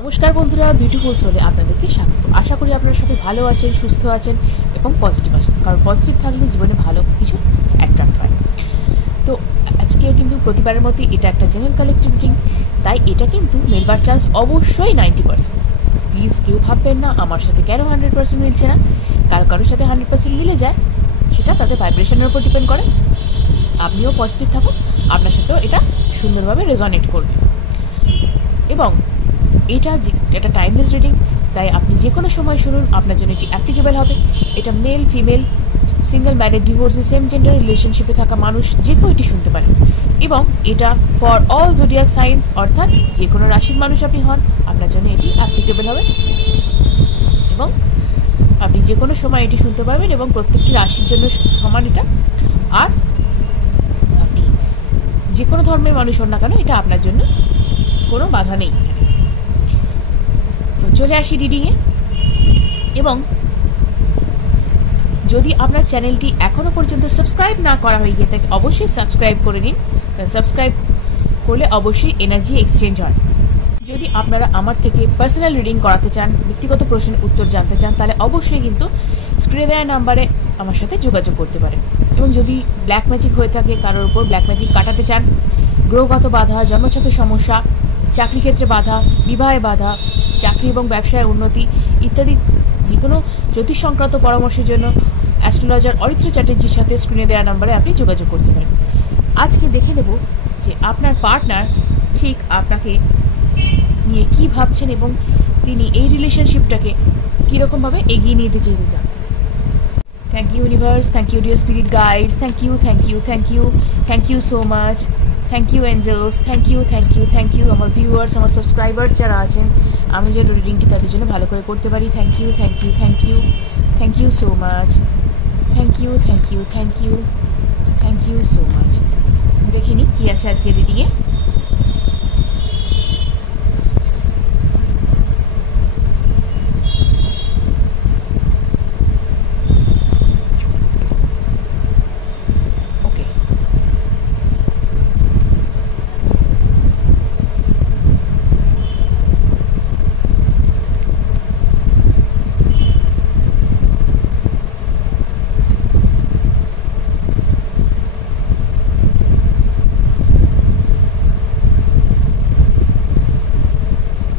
নমস্কার বন্ধুরা, বিউটিফুল সোলে আপনাদেরকে স্বাগত। আশা করি আপনারা সবাই ভালো আছেন, সুস্থ আছেন এবং পজিটিভ আছেন, কারণ পজিটিভ থাকলে জীবনে ভালো কিছু অ্যাট্রাক্ট হয়। তো আজকে কিন্তু প্রতিবারের মধ্যে এটা একটা জেনারেল কালেক্টিভ রিডিং, তাই এটা কিন্তু মেলবার চান্স অবশ্যই 90%। প্লিজ কেউ ভাববেন না আমার সাথে কেন 100% মিলছে না। কারোর সাথে 100% মিলে যায়, সেটা তাদের ভাইব্রেশনের উপর ডিপেন্ড করে। আপনিও পজিটিভ থাকুন, আপনার সাথেও এটা সুন্দরভাবে রেজনেট করবে। এবং এটা টাইমলেস রিডিং, তাই আপনি যে কোনো সময় শুনুন, আপনার জন্য এটি অ্যাপ্লিকেবল হবে। এটা male, female, single, married, divorcee, same gender রিলেশনশিপে থাকা মানুষ যে কেউ এটি শুনতে পারেন। এবং এটা ফর অল জোডিয়াক সাইন্স, অর্থাৎ যে কোনো রাশির মানুষ আপনি হন, আপনার জন্য এটি অ্যাপ্লিকেবল হবে। এবং আপনি যে কোনো সময় এটি শুনতে পারবেন এবং প্রত্যেকটি রাশির জন্য সমান এটা। আর আপনি যে কোনো ধর্মের মানুষ হন না কেন, এটা আপনার জন্য কোনো বাধা নেই। তো চলে আসি রিডিংয়ে। এবং যদি আপনার চ্যানেলটি এখনও পর্যন্ত সাবস্ক্রাইব না করা হয়ে গিয়ে থাকে, অবশ্যই সাবস্ক্রাইব করে নিন। সাবস্ক্রাইব করলে অবশ্যই এনার্জি এক্সচেঞ্জ হয়। যদি আপনারা আমার থেকে পার্সোনাল রিডিং করাতে চান, ব্যক্তিগত প্রশ্নের উত্তর জানতে চান, তাহলে অবশ্যই কিন্তু স্ক্রিনে দেওয়া নাম্বারে আমার সাথে যোগাযোগ করতে পারেন। এবং যদি ব্ল্যাক ম্যাজিক হয়ে থাকে, কারোর উপর ব্ল্যাক ম্যাজিক কাটাতে চান, গ্রহগত বাধা, জন্মছকে সমস্যা, চাকরি ক্ষেত্রে বাধা, বিবাহে বাধা, চাকরি এবং ব্যবসায় উন্নতি ইত্যাদি যে কোনো জ্যোতিষ সংক্রান্ত পরামর্শের জন্য অ্যাস্ট্রোলজার অরিত্র চ্যাটার্জির সাথে স্ক্রিনে দেওয়া নাম্বারে আপনি যোগাযোগ করতে পারেন। আজকে দেখে নেব যে আপনার পার্টনার ঠিক আপনাকে নিয়ে কী ভাবছেন এবং তিনি এই রিলেশনশিপটাকে কীরকমভাবে এগিয়ে নিয়ে যেতে চান। Thank you universe, thank you dear spirit guides, thank you thank you thank you thank you so much, thank you angels, thank you thank you thank you আমার ভিউয়ার্স, আমার সাবস্ক্রাইবার্স যারা আছেন, আমি যে রিডিংটি তাদের জন্য ভালো করে করতে পারি। Thank you thank you thank you thank you so much, thank you thank you thank you thank you so much. দেখিনি কী আছে আজকে রিডিংয়ে।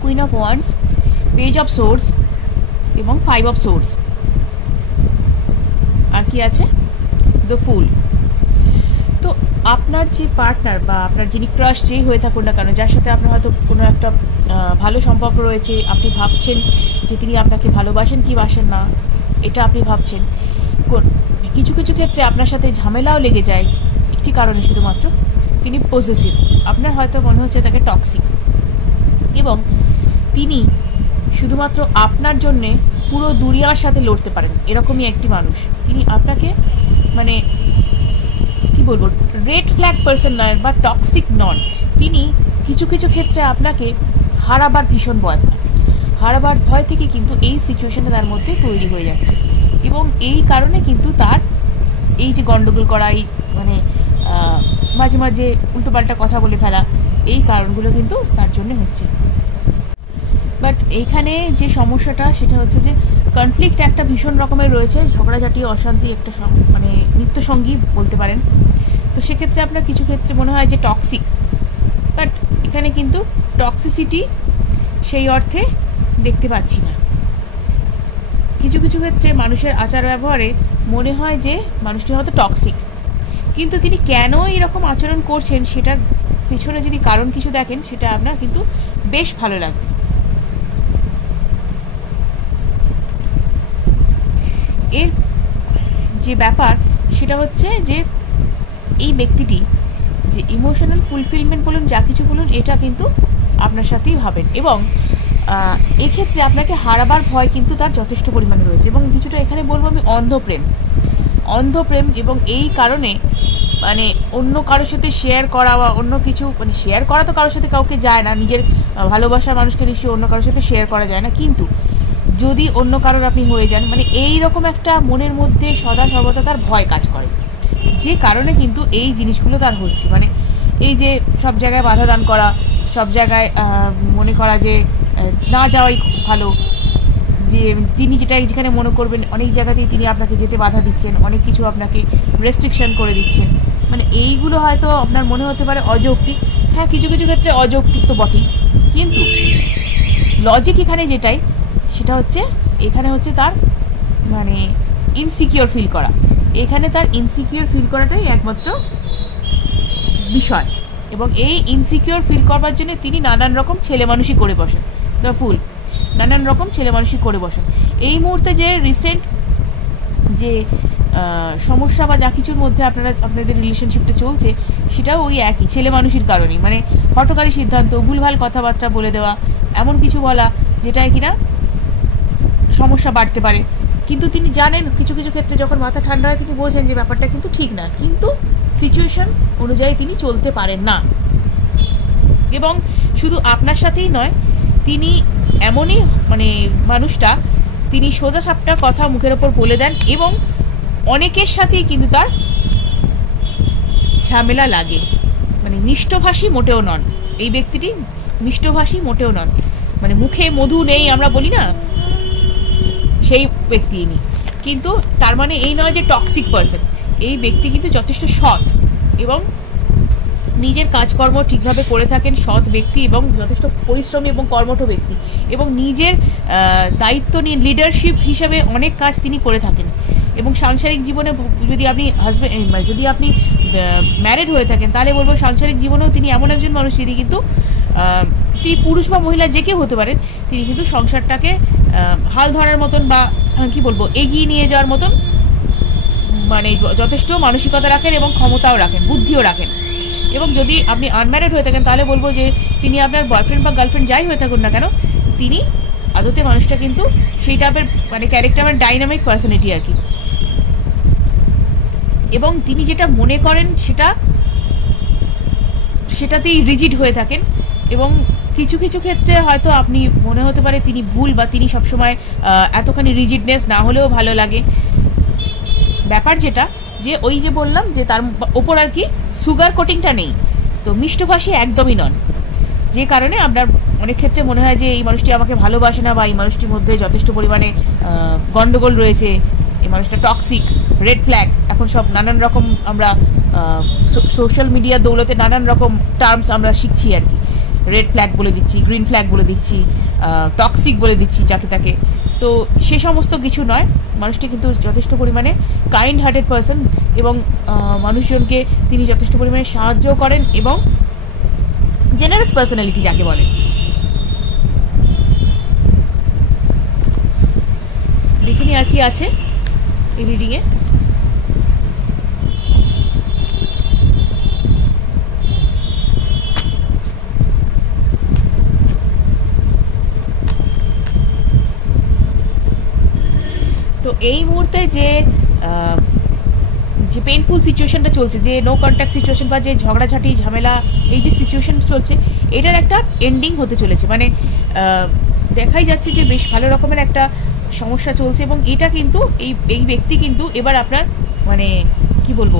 Queen of wands, page of swords এবং 5 অফ সোর্ডস। আর কি আছে? দ্য ফুল। তো আপনার যে পার্টনার বা আপনার যিনি ক্রাশ যেই হয়ে থাকুন না কেন, যার সাথে আপনার হয়তো কোনো একটা ভালো সম্পর্ক রয়েছে, আপনি ভাবছেন যে তিনি আপনাকে ভালোবাসেন কি বাসেন না, এটা আপনি ভাবছেন। কিছু কিছু ক্ষেত্রে আপনার সাথে ঝামেলাও লেগে যায় একটি কারণে, শুধুমাত্র তিনি পজেসিভ। আপনার হয়তো মনে হচ্ছে তাকে টক্সিক, এবং তিনি শুধুমাত্র আপনার জন্যে পুরো দুনিয়ার সাথে লড়তে পারেন, এরকমই একটি মানুষ। তিনি আপনাকে মানে কি বলবো, রেড ফ্ল্যাগ পার্সন নয় বা টক্সিক নন। তিনি কিছু কিছু ক্ষেত্রে আপনাকে হারাবার ভীষণ ভয় পান। হারাবার ভয় থেকে কিন্তু এই সিচুয়েশনটা তার মধ্যে তৈরি হয়ে যাচ্ছে, এবং এই কারণে কিন্তু তার এই যে গন্ডগোল করা, এই মানে মাঝে মাঝে উল্টোপাল্টা কথা বলে ফেলা, এই কারণগুলো কিন্তু তার জন্য হচ্ছে। বাট এইখানে যে সমস্যাটা সেটা হচ্ছে যে কনফ্লিক্ট একটা ভীষণ রকমের রয়েছে, ঝগড়াঝাটি, অশান্তি একটা মানে নিত্যসঙ্গী বলতে পারেন। তো সেক্ষেত্রে আপনার কিছু ক্ষেত্রে মনে হয় যে টক্সিক, বাট এখানে কিন্তু টক্সিসিটি সেই অর্থে দেখতে পাচ্ছি না। কিছু কিছু ক্ষেত্রে মানুষের আচার ব্যবহারে মনে হয় যে মানুষটি হয়তো টক্সিক, কিন্তু তিনি কেন এরকম আচরণ করছেন সেটার পিছনে যদি কারণ কিছু দেখেন, সেটা আপনার কিন্তু বেশ ভালো লাগবে। এর যে ব্যাপার সেটা হচ্ছে যে এই ব্যক্তিটি যে ইমোশনাল ফুলফিলমেন্ট বলুন, যা কিছু বলুন, এটা কিন্তু আপনার সাথেই ভাবেন। এবং এক্ষেত্রে আপনাকে হারাবার ভয় কিন্তু তার যথেষ্ট পরিমাণে রয়েছে। এবং কিছুটা এখানে বলবো আমি অন্ধপ্রেম। এবং এই কারণে মানে অন্য কারোর সাথে শেয়ার করা বা অন্য কিছু, মানে শেয়ার করা তো কারোর সাথে কাউকে যায় না, নিজের ভালোবাসার মানুষকে নিশ্চয়ই অন্য কারোর সাথে শেয়ার করা যায় না, কিন্তু যদি অন্য কারোর আপনি হয়ে যান, মানে এই রকম একটা মনের মধ্যে সদা সর্বদা তার ভয় কাজ করে, যে কারণে কিন্তু এই জিনিসগুলো তার হচ্ছে। মানে এই যে সব জায়গায় বাধা দান করা, সব জায়গায় মনে করা যে না যাওয়াই ভালো, যে তিনি যেখানে মনে করবেন অনেক জায়গাতেই তিনি আপনাকে যেতে বাধা দিচ্ছেন, অনেক কিছু আপনাকে রেস্ট্রিকশন করে দিচ্ছেন। মানে এইগুলো হয়তো আপনার মনে হতে পারে অযৌক্তিক, হ্যাঁ কিছু কিছু ক্ষেত্রে অযৌক্তিক তো বটেই, কিন্তু লজিক এখানে যেটাই সেটা হচ্ছে এখানে হচ্ছে তার মানে ইনসিকিওর ফিল করা, এখানে তার ইনসিকিওর ফিল করাটাই একমাত্র বিষয়। এবং এই ইনসিকিওর ফিল করবার জন্য তিনি নানান রকম ছেলে মানুষই করে বসেন, দ্য ফুল, নানান রকম ছেলে মানুষই করে বসেন। এই মুহূর্তে যে রিসেন্ট যে সমস্যা বা যা কিছুর মধ্যে আপনাদের রিলেশনশিপটা চলছে সেটাও ওই একই ছেলে মানুষের কারণেই, মানে হঠকারী সিদ্ধান্ত, ভুলভাল কথাবার্তা বলে দেওয়া, এমন কিছু বলা যেটাই কিনা সমস্যা বাড়তে পারে। কিন্তু তিনি জানেন কিছু কিছু ক্ষেত্রে যখন মাথা ঠান্ডা হয় তিনি বোঝেন যে ব্যাপারটা কিন্তু ঠিক না, কিন্তু সিচুয়েশন অনুযায়ী তিনি চলতে পারেন না। এবং শুধু আপনার সাথেই নয়, তিনি এমনই মানে মানুষটা, তিনি সোজা সাপটা কথা মুখের ওপর বলে দেন এবং অনেকের সাথেই কিন্তু তার ঝামেলা লাগে। মানে মিষ্টভাষী মোটেও নন এই ব্যক্তিটি, মিষ্টভাষী মোটেও নন, মানে মুখে মধু নেই আমরা বলি না, সেই ব্যক্তি ইনি। কিন্তু তার মানে এই নয় যে টক্সিক পারসন, এই ব্যক্তি কিন্তু যথেষ্ট সৎ এবং নিজের কাজকর্ম ঠিকভাবে করে থাকেন, সৎ ব্যক্তি এবং যথেষ্ট পরিশ্রমী এবং কর্মঠ ব্যক্তি, এবং নিজের দায়িত্ব নিয়ে লিডারশিপ হিসেবে অনেক কাজ তিনি করে থাকেন। এবং সাংসারিক জীবনে যদি আপনি যদি আপনি ম্যারিড হয়ে থাকেন তাহলে বলবো সাংসারিক জীবনেও তিনি এমন একজন মানুষ যিনি কিন্তু তিনি পুরুষ বা মহিলা যে কেউ হতে পারেন, তিনি কিন্তু সংসারটাকে হাল ধরার মতন বা কি বলবো এগিয়ে নিয়ে যাওয়ার মতন মানে যথেষ্ট মানসিকতা রাখেন এবং ক্ষমতাও রাখেন, বুদ্ধিও রাখেন। এবং যদি আপনি আনম্যারিড হয়ে থাকেন তাহলে বলবো যে তিনি আপনার বয়ফ্রেন্ড বা গার্লফ্রেন্ড যাই হয়ে থাকুন না কেন, তিনি আদতে মানুষটা কিন্তু সেই টাইপের মানে ক্যারেক্টার মানে ডাইনামিক পার্সোনালিটি আর কি। এবং তিনি যেটা মনে করেন সেটাতেই রিজিড হয়ে থাকেন। এবং কিছু কিছু ক্ষেত্রে হয়তো আপনি মনে হতে পারে তিনি ভুল বা তিনি সবসময় এতখানি রিজিডনেস না হলেও ভালো লাগে। ব্যাপার যেটা যে ওই যে বললাম যে তার ওপর আর কি সুগার কোটিংটা নেই, তো মিষ্টভাষী একদমই নন, যে কারণে আপনার অনেক ক্ষেত্রে মনে হয় যে এই মানুষটি আমাকে ভালোবাসে না বা এই মানুষটির মধ্যে যথেষ্ট পরিমাণে গন্ডগোল রয়েছে, এই মানুষটা টক্সিক, রেড ফ্ল্যাগ। এখন সব নানান রকম আমরা সোশ্যাল মিডিয়ার দৌলতে নানান রকম টার্মস আমরা শিখছি আর কি, রেড ফ্ল্যাগ বলে দিচ্ছি, গ্রিন ফ্ল্যাগ বলে দিচ্ছি, টক্সিক বলে দিচ্ছি যাকে তাকে। তো সে সমস্ত কিছু নয়, মানুষটি কিন্তু যথেষ্ট পরিমাণে কাইন্ড হার্টেড পারসন এবং মানুষজনকে তিনি যথেষ্ট পরিমাণে সাহায্য করেন এবং জেনারেস পার্সোনালিটি যাকে বলে। দেখিনি আর কি আছে এই রিডিংয়ে। তো এই মুহূর্তে যে পেইনফুল সিচুয়েশনটা চলছে, যে নো কন্ট্যাক্ট সিচুয়েশন বা যে ঝগড়াঝাটি ঝামেলা এই যে সিচুয়েশন চলছে, এটার একটা এন্ডিং হতে চলেছে। মানে দেখাই যাচ্ছে যে বেশ ভালো রকমের একটা সমস্যা চলছে এবং এটা কিন্তু এই ব্যক্তি কিন্তু এবার আপনার মানে কি বলবো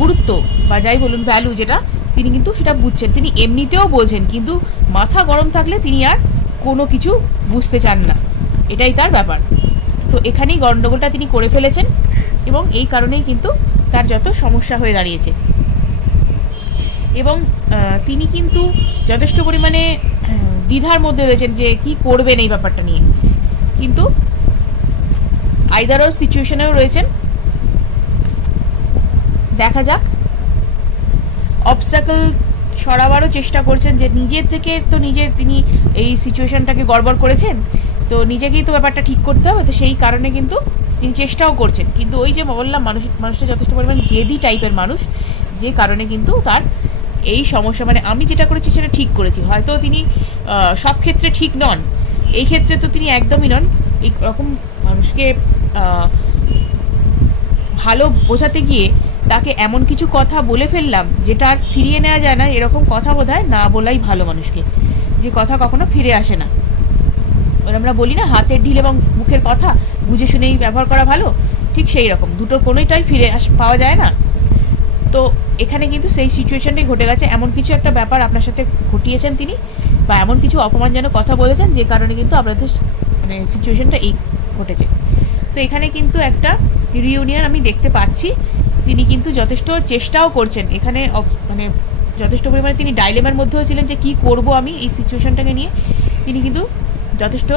গুরুত্ব বা যাই বলুন ভ্যালু যেটা তিনি কিন্তু সেটা বুঝছেন, তিনি এমনিতেও বোঝেন, কিন্তু মাথা গরম থাকলে তিনি আর কোনো কিছু বুঝতে চান না, এটাই তার ব্যাপার। তো এখানেই গণ্ডগোলটা তিনি করে ফেলেছেন এবং এই কারণেই কিন্তু তার যত সমস্যা হয়ে দাঁড়িয়েছে। এবং তিনি কিন্তু যথেষ্ট পরিমাণে দ্বিধার মধ্যে রয়েছেন যে কি করবেন এই ব্যাপারটা নিয়ে, কিন্তু আইদার অর সিচুয়েশনেও রয়েছেন। দেখা যাক, অবস্ট্যাকল সরাবারও চেষ্টা করছেন যে নিজের থেকে তো তিনি এই সিচুয়েশনটাকে গড়বড় করেছেন, তো নিজেকেই তো ব্যাপারটা ঠিক করতে হবে, তো সেই কারণে কিন্তু তিনি চেষ্টাও করছেন। কিন্তু ওই যে বললাম মানুষটা যথেষ্ট পরিমাণে জেদি টাইপের মানুষ, যে কারণে কিন্তু তার এই সমস্যা। মানে আমি যেটা করেছি সেটা ঠিক করেছি, হয়তো তিনি সব ক্ষেত্রে ঠিক নন, এই ক্ষেত্রে তো তিনি একদমই নন। এই রকম মানুষকে ভালো বোঝাতে গিয়ে তাকে এমন কিছু কথা বলে ফেললাম যেটা আর ফিরিয়ে নেওয়া যায় না, এরকম কথা বোধহয় না বলাই ভালো মানুষকে, যে কথা কখনো ফিরে আসে না। আমরা বলি না হাতের ঢিল এবং মুখের কথা বুঝে শুনেই ব্যবহার করা ভালো, ঠিক সেই রকম দুটোর কোনোটাই ফিরে পাওয়া যায় না। তো এখানে কিন্তু সেই সিচুয়েশনটাই ঘটে গেছে, এমন কিছু একটা ব্যাপার আপনার সাথে ঘটিয়েছেন তিনি, বা এমন কিছু অপমানজনক কথা বলেছেন যে কারণে কিন্তু আপনাদের মানে সিচুয়েশনটা এই ঘটেছে। তো এখানে কিন্তু একটা রিইউনিয়ন আমি দেখতে পাচ্ছি। তিনি কিন্তু যথেষ্ট চেষ্টাও করছেন এখানে, মানে যথেষ্ট পরিমাণে তিনি ডাইলেমার মধ্যেও ছিলেন যে কি করব আমি এই সিচুয়েশনটাকে নিয়ে। তিনি কিন্তু যথেষ্ট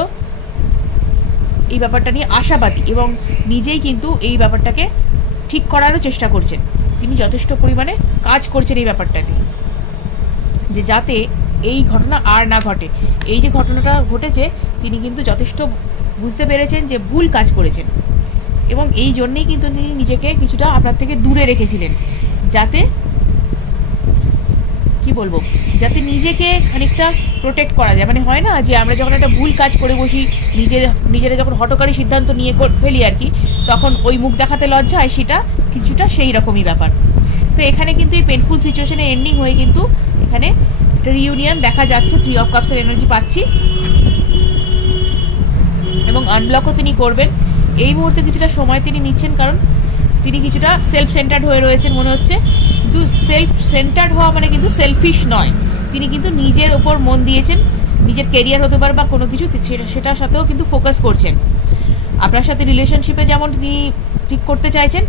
এই ব্যাপারটা নিয়ে আশাবাদী এবং নিজেই কিন্তু এই ব্যাপারটাকে ঠিক করারও চেষ্টা করছেন। তিনি যথেষ্ট পরিমাণে কাজ করছেন এই ব্যাপারটাতে, যে যাতে এই ঘটনা আর না ঘটে। এই যে ঘটনাটা ঘটেছে তিনি কিন্তু যথেষ্ট বুঝতে পেরেছেন যে ভুল কাজ করেছেন এবং এই জন্যেই কিন্তু তিনি নিজেকে কিছুটা আপনার থেকে দূরে রেখেছিলেন, যাতে কি বলবো, যাতে নিজেকে খানিকটা প্রোটেক্ট করা যায়। মানে হয় না যে আমরা যখন একটা ভুল কাজ করে বসি, নিজেরা যখন হঠকারী সিদ্ধান্ত নিয়ে ফেলি আর কি, তখন ওই মুখ দেখাতে লজ্জা হয়, সেটা কিছুটা সেই রকমই ব্যাপার। তো এখানে কিন্তু এই পেনফুল সিচুয়েশনে এন্ডিং হয়ে কিন্তু এখানে একটা রিইউনিয়ন দেখা যাচ্ছে। 3 অফ কাপসের এনার্জি পাচ্ছি এবং আনব্লকও তিনি করবেন। এই মুহূর্তে কিছুটা সময় তিনি নিচ্ছেন, কারণ তিনি কিছুটা সেলফ সেন্টার্ড হয়ে রয়েছেন মনে হচ্ছে। কিন্তু সেলফ সেন্টার্ড হওয়া মানে কিন্তু সেলফিশ নয়, তিনি কিন্তু নিজের ওপর মন দিয়েছেন। নিজের কেরিয়ার হতে পারে বা কোনো কিছু, সেটার সাথেও কিন্তু ফোকাস করছেন। আপনার সাথে রিলেশনশিপে যেমন তিনি ঠিক করতে চাইছেন,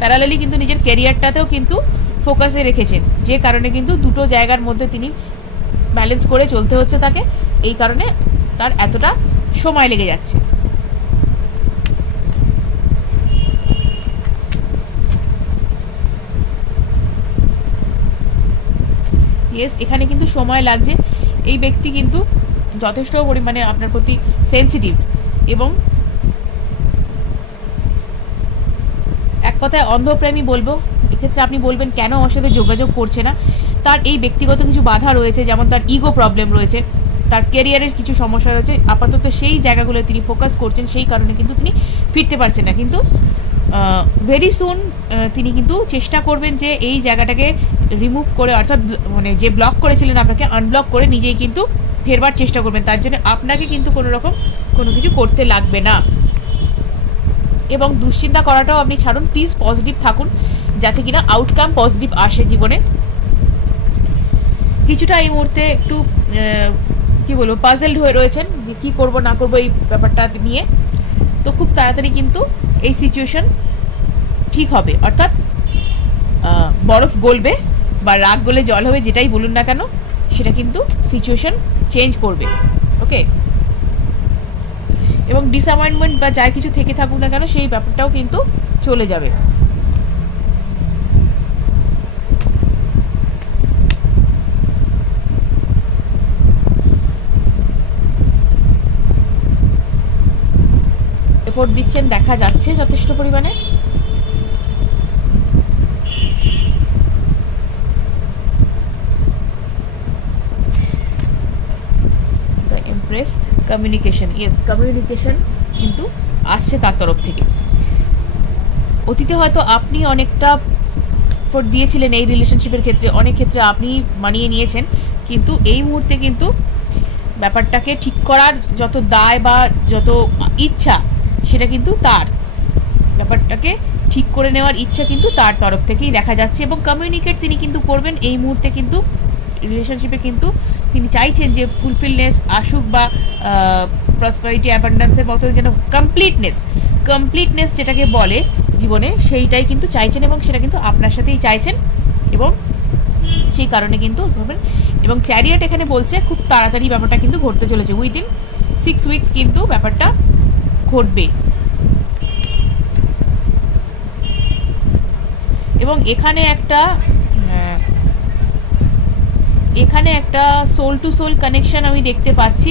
প্যারালালি কিন্তু নিজের কেরিয়ারটাতেও কিন্তু ফোকাসে রেখেছেন, যে কারণে কিন্তু দুটো জায়গার মধ্যে তিনি ব্যালেন্স করে চলতে হচ্ছে তাকে। এই কারণে তার এতটা সময় লেগে যাচ্ছে। ইয়েস, এখানে কিন্তু সময় লাগছে। এই ব্যক্তি কিন্তু যথেষ্ট পরিমাণে আপনার প্রতি সেন্সিটিভ এবং এক কথায় অন্ধপ্রেমী বলবো। এক্ষেত্রে আপনি বলবেন কেন আমার সাথে যোগাযোগ করছে না। তার এই ব্যক্তিগত কিছু বাধা রয়েছে, যেমন তার ইগো প্রবলেম রয়েছে, তার ক্যারিয়ারের কিছু সমস্যা রয়েছে। আপাতত সেই জায়গাগুলো তিনি ফোকাস করছেন, সেই কারণে কিন্তু তিনি ফিরতে পারছেন না। কিন্তু ভেরি সুন তিনি কিন্তু চেষ্টা করবেন যে এই জায়গাটাকে রিমুভ করে, অর্থাৎ মানে যে ব্লক করেছিলেন আপনাকে আনব্লক করে নিজেই কিন্তু ফেরবার চেষ্টা করবেন। তার জন্য আপনাকে কিন্তু কোনো রকম কোনো কিছু করতে লাগবে না এবং দুশ্চিন্তা করাটাও আপনি ছাড়ুন। প্লিজ পজিটিভ থাকুন, যাতে কিনা আউটকাম পজিটিভ আসে জীবনে। কিছুটা এই মুহূর্তে একটু কি বলবো, পাজলড হয়ে রয়েছেন যে কী করবো না করবো এই ব্যাপারটা নিয়ে। তো খুব তাড়াতাড়ি কিন্তু এই সিচুয়েশন ঠিক হবে, অর্থাৎ বরফ গলবে বা রাগ গলে জল হবে, যেটাই বলুন না কেন, সেটা কিন্তু সিচুয়েশন চেঞ্জ করবে। ওকে, এবং ডিসঅ্যাপয়েন্টমেন্ট বা যা কিছু থেকে থাকুক না কেন, সেই ব্যাপারটাও কিন্তু চলে যাবে। এফোর্ট দিচ্ছেন দেখা যাচ্ছে যথেষ্ট পরিমাণে। The empress, communication, yes communication কিন্তু আসছে তার তরফ থেকে। অতীতে হয়তো আপনি অনেকটা এফোর্ট দিয়েছিলেন এই রিলেশনশিপের ক্ষেত্রে, অনেক ক্ষেত্রে আপনি মানিয়ে নিয়েছেন, কিন্তু এই মুহূর্তে কিন্তু ব্যাপারটাকে ঠিক করার যত দায় বা যত ইচ্ছা, সেটা কিন্তু তার, ব্যাপারটাকে ঠিক করে নেওয়ার ইচ্ছা কিন্তু তার তরফ থেকেই দেখা যাচ্ছে। এবং কমিউনিকেট তিনি কিন্তু করবেন এই মুহূর্তে। কিন্তু রিলেশনশিপে কিন্তু তিনি চাইছেন যে ফুলফিলনেস আসুক বা প্রসপারিটি অ্যাবান্ডেন্সের মতো যেন কমপ্লিটনেস যেটাকে বলে জীবনে, সেইটাই কিন্তু চাইছেন এবং সেটা কিন্তু আপনার সাথেই চাইছেন এবং সেই কারণে কিন্তু এবং চ্যারিয়ট এখানে বলছে খুব তাড়াতাড়ি ব্যাপারটা কিন্তু ঘটতে চলেছে, উইদিন 6 উইকস কিন্তু ব্যাপারটা ঘটবে। এবং এখানে একটা সোল টু সোল কানেকশন আমি দেখতে পাচ্ছি,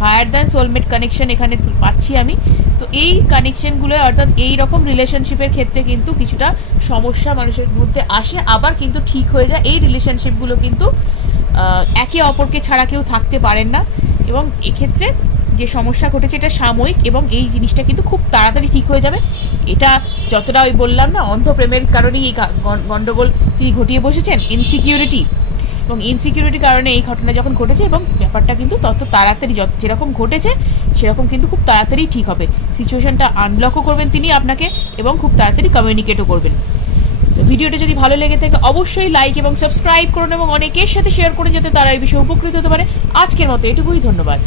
হায়ার দ্যান সোলমেট কানেকশন এখানে পাচ্ছি আমি। তো এই কানেকশনগুলো, অর্থাৎ এই রকম রিলেশনশিপের ক্ষেত্রে কিন্তু কিছুটা সমস্যা মানুষের মধ্যে আসে, আবার কিন্তু ঠিক হয়ে যায়। এই রিলেশনশিপগুলো কিন্তু একে অপরকে ছাড়া কেউ থাকতে পারেন না এবং এক্ষেত্রে যে সমস্যা ঘটেছে এটা সাময়িক এবং এই জিনিসটা কিন্তু খুব তাড়াতাড়ি ঠিক হয়ে যাবে। এটা যতটা ওই বললাম না, অন্ধপ্রেমের কারণেই এই গন্ডগোল তিনি ঘটিয়ে বসেছেন, ইনসিকিউরিটি এবং ইনসিকিউরিটির কারণে এই ঘটনা যখন ঘটেছে এবং ব্যাপারটা কিন্তু তত তাড়াতাড়ি যেরকম ঘটেছে সেরকম কিন্তু খুব তাড়াতাড়ি ঠিক হবে। সিচুয়েশনটা আনব্লকও করবেন তিনি আপনাকে এবং খুব তাড়াতাড়ি কমিউনিকেটও করবেন। ভিডিওটা যদি ভালো লেগে থাকে অবশ্যই লাইক এবং সাবস্ক্রাইব করুন এবং অনেকের সাথে শেয়ার করে যাতে তারা এই বিষয়ে উপকৃত হতে পারে। আজকের মতো এটুকুই, ধন্যবাদ।